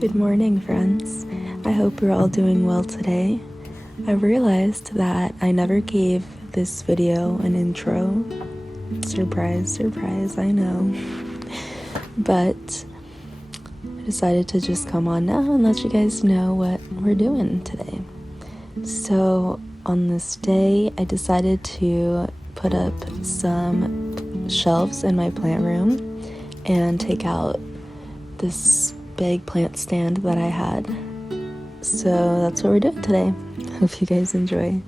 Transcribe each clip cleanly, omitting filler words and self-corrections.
Good morning, friends. I hope you're all doing well today. I realized that I never gave this video an intro. Surprise, surprise, I know. But I decided to just come on now and let you guys know what we're doing today. So on this day, I decided to put up some shelves in my plant room and take out this big plant stand that I had. So that's what we're doing today. Hope you guys enjoy.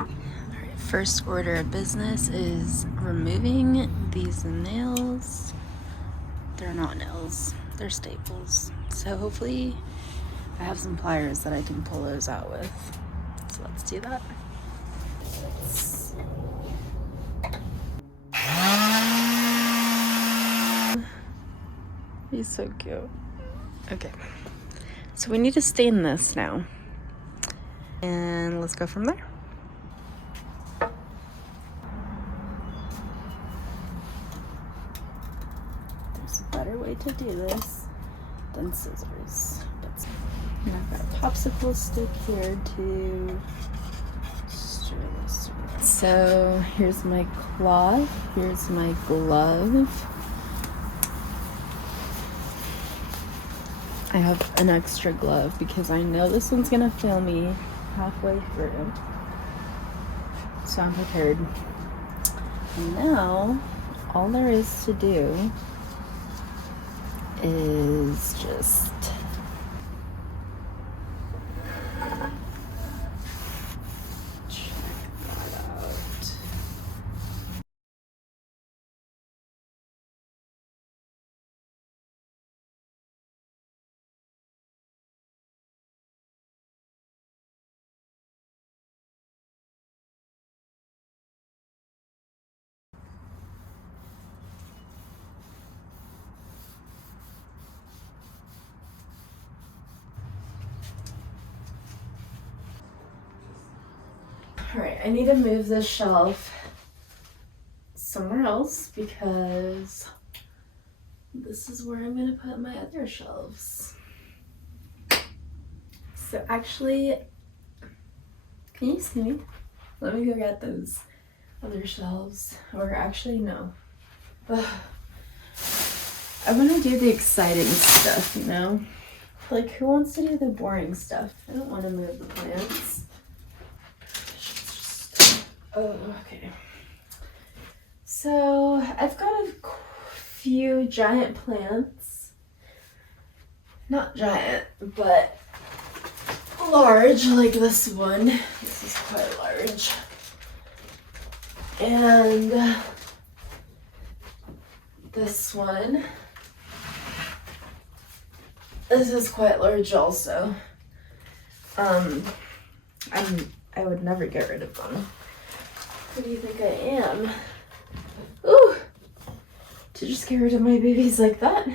Alright, first order of business is removing these nails. They're not nails, they're staples. So hopefully I have some pliers that I can pull those out with. So let's do that. He's so cute. Okay, so we need to stain this now. And let's go from there. There's a better way to do this than scissors. And I've got a popsicle stick here to stir this around. So here's my cloth, here's my glove. I have an extra glove because I know this one's gonna fail me halfway through. So I'm prepared. And now, all there is to do is just check that out. Alright, I need to move this shelf somewhere else because this is where I'm going to put my other shelves. So actually, can you see me? Let me go get those other shelves. Or actually, no. Ugh. I want to do the exciting stuff, you know? Like, who wants to do the boring stuff? I don't want to move the plants. Oh, okay. So I've got a few giant plants. Not giant, but large, like this one. This is quite large. And this one. This is quite large also. I would never get rid of them. Who do you think I am? Ooh! To just get rid of my babies like that?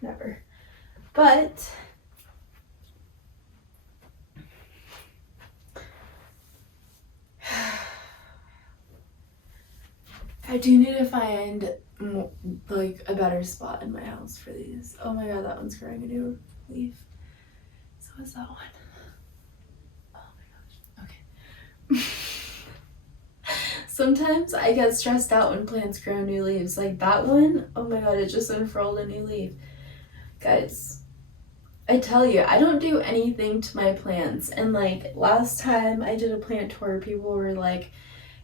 Never. But I do need to find like a better spot in my house for these. Oh my god, that one's growing a new leaf. So is that one. Oh my gosh. Okay. Sometimes I get stressed out when plants grow new leaves. Like that one, oh my god, it just unfurled a new leaf. Guys, I tell you, I don't do anything to my plants. And like last time I did a plant tour, people were like,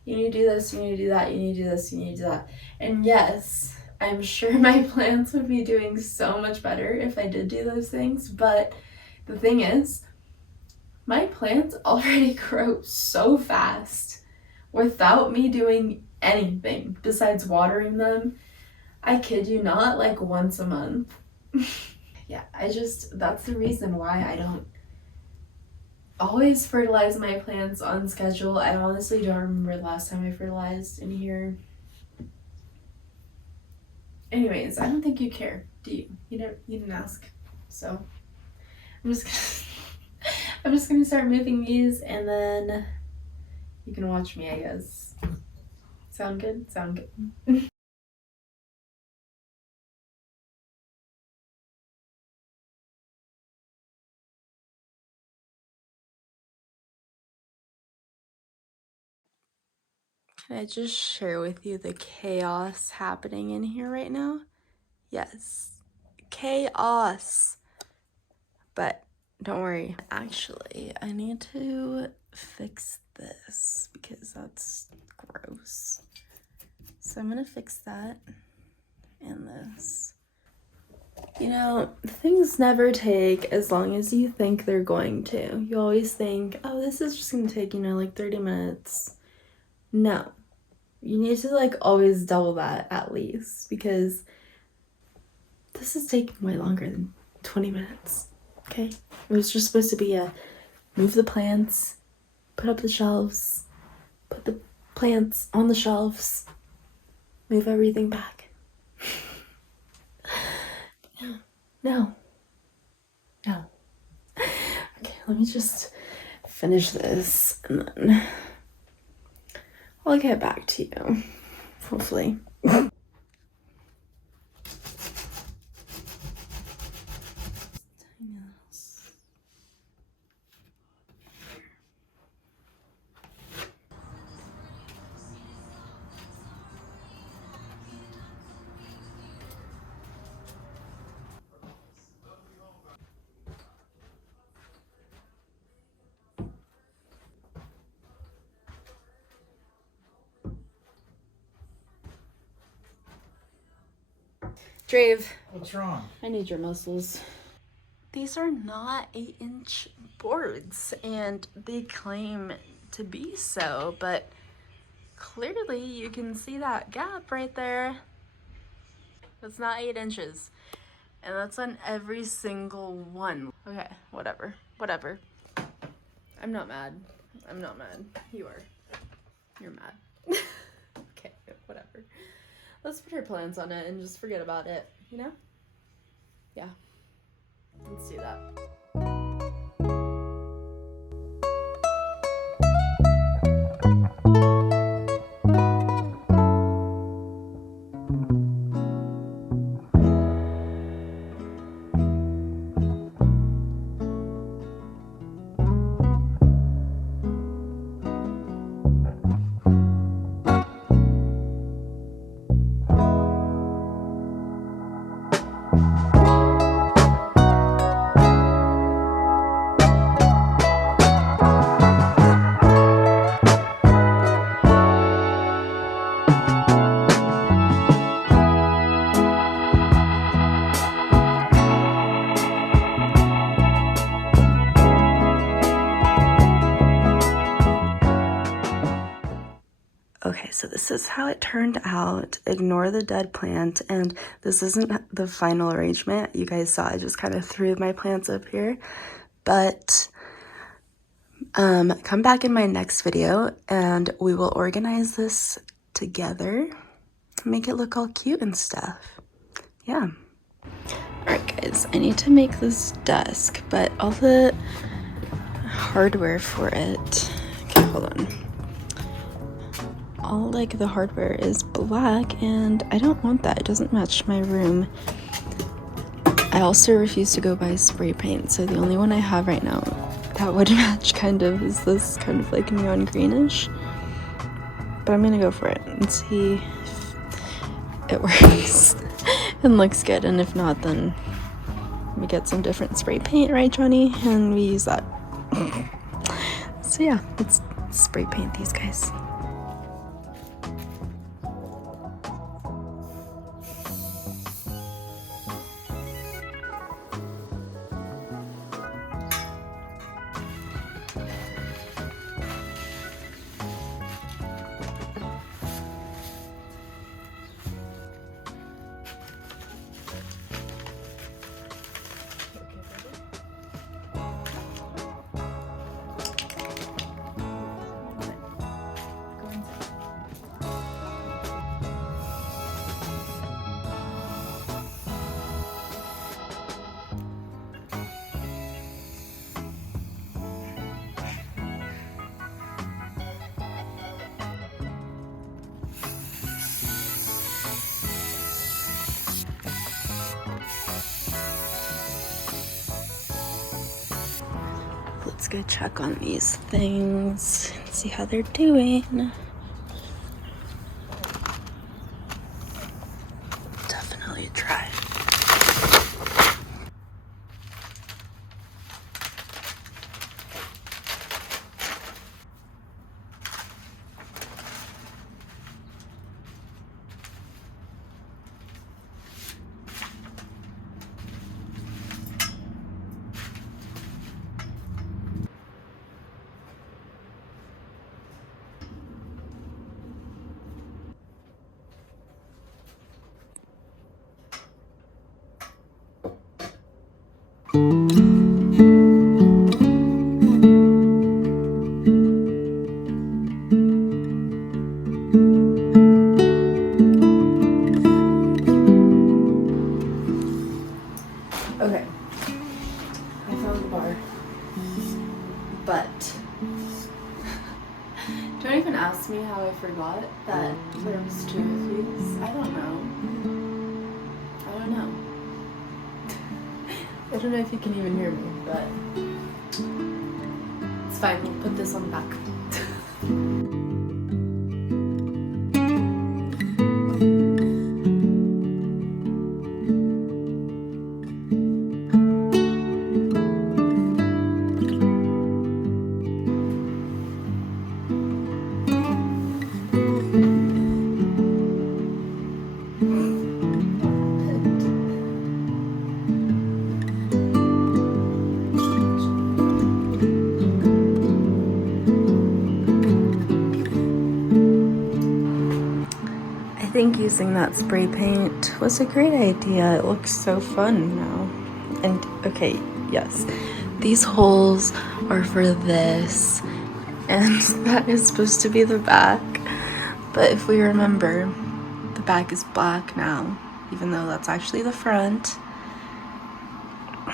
you need to do this, you need to do that, you need to do this, you need to do that. And yes, I'm sure my plants would be doing so much better if I did do those things. But the thing is, my plants already grow so fast without me doing anything besides watering them. I kid you not, like once a month. Yeah, that's the reason why I don't always fertilize my plants on schedule. I honestly don't remember the last time I fertilized in here. Anyways, I don't think you care, do you? You didn't ask. So I'm just gonna start moving these and then you can watch me, I guess. Sound good? Sound good. Can I just share with you the chaos happening in here right now? Yes, chaos. But don't worry. Actually, I need to fix this because that's gross. So I'm gonna fix that and this. You know, things never take as long as you think they're going to. You always think, oh, this is just gonna take, you know, like 30 minutes. No. You need to like always double that at least, because this is taking way longer than 20 minutes. Okay? It was just supposed to be a move the plants, put up the shelves, put the plants on the shelves, move everything back. No. No. Okay, let me just finish this and then I'll get back to you, hopefully. Drave. What's wrong? I need your muscles. These are not 8-inch boards, and they claim to be so, but clearly you can see that gap right there. That's not 8 inches. And that's on every single one. Okay, whatever. Whatever. I'm not mad. I'm not mad. You are. You're mad. Okay, whatever. Let's put our plans on it and just forget about it, you know? Yeah. Let's do that. Okay, so this is how it turned out. Ignore the dead plant, and this isn't the final arrangement. You guys saw I just kind of threw my plants up here, but come back in my next video and we will organize this together, make it look all cute and stuff. Yeah. Alright guys, I need to make this desk, but all the hardware for it, okay, hold on. All like the hardware is black and I don't want that. It doesn't match my room. I also refuse to go buy spray paint, so the only one I have right now that would match kind of is this kind of like neon greenish. But I'm gonna go for it and see if it works and looks good, and if not, then we get some different spray paint, right Johnny? And we use that. So yeah, let's spray paint these guys. Let's go check on these things and see how they're doing. try. Okay, I found the bar, but don't even ask me how I forgot that there was 2 of these. I don't know. I don't know if you can even hear me, but it's fine. We'll put this on the back. I think using that spray paint was a great idea. It looks so fun now. And okay, yes, these holes are for this, and that is supposed to be the back. But if we remember, the back is black now, even though that's actually the front.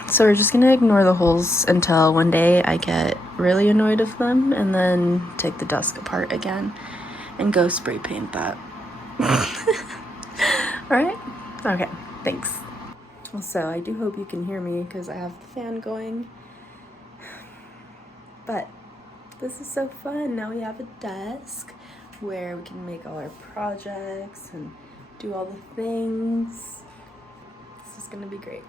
So we're just gonna ignore the holes until one day I get really annoyed of them, and then take the desk apart again and go spray paint that. Alright? Okay, thanks. So I do hope you can hear me because I have the fan going. But this is so fun. Now we have a desk where we can make all our projects and do all the things. This is gonna be great.